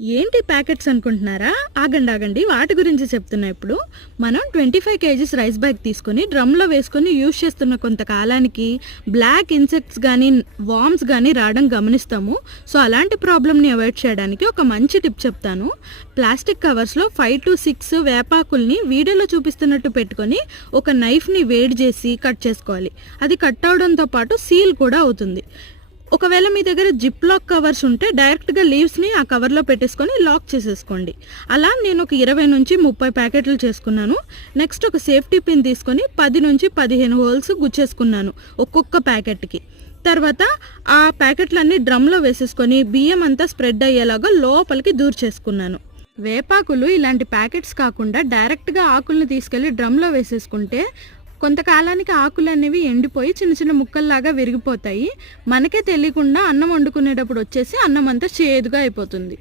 ఏంటి ప్యాకెట్స్ అనుకుంటున్నారా? ఆగండి వాటి గురించి చెప్తున్నా ఇప్పుడు. మనం 25 కేజీస్ రైస్ బ్యాగ్ తీసుకొని డ్రమ్‌లో వేసుకొని యూజ్ చేస్తున్న కొంతకాలానికి బ్లాక్ ఇన్సెక్ట్స్ గానీ, వార్మ్స్ గానీ రావడం గమనిస్తాము. సో, అలాంటి ప్రాబ్లమ్‌ని అవాయిడ్ చేయడానికి ఒక మంచి టిప్ చెప్తాను. ప్లాస్టిక్ కవర్స్‌లో 5-6 వేపాకుల్ని వీడియోలో చూపిస్తున్నట్టు పెట్టుకొని ఒక నైఫ్‌ని వేడి చేసి కట్ చేసుకోవాలి. అది కట్ అవడంతో పాటు సీల్ కూడా అవుతుంది. ఒకవేళ మీ దగ్గర జిప్ లాక్ కవర్స్ ఉంటే డైరెక్ట్‌గా లీవ్స్‌ని ఆ కవర్‌లో పెట్టేసుకొని లాక్ చేసేసుకోండి. అలా నేను ఒక 20-30 ప్యాకెట్లు చేసుకున్నాను. నెక్స్ట్ ఒక సేఫ్టీ పిన్ తీసుకొని 10-15 హోల్స్ గుచ్చేసుకున్నాను ఒక్కొక్క ప్యాకెట్‌కి. తర్వాత ఆ ప్యాకెట్లన్నీ డ్రమ్‌లో వేసేసుకొని బియ్యం అంతా స్ప్రెడ్ అయ్యేలాగా లోపలికి దూర్చేసుకున్నాను. వేపాకులు ఇలాంటి ప్యాకెట్స్ కాకుండా డైరెక్ట్‌గా ఆకుల్ని తీసుకెళ్లి డ్రమ్‌లో వేసేసుకుంటే కొంతకాలానికి ఆకులనేవి ఎండిపోయి చిన్న చిన్న ముక్కల్లాగా విరిగిపోతాయి. మనకే తెలియకుండా అన్నం వండుకునేటప్పుడు వచ్చేసి అన్నం అంతా చేదుగా అయిపోతుంది.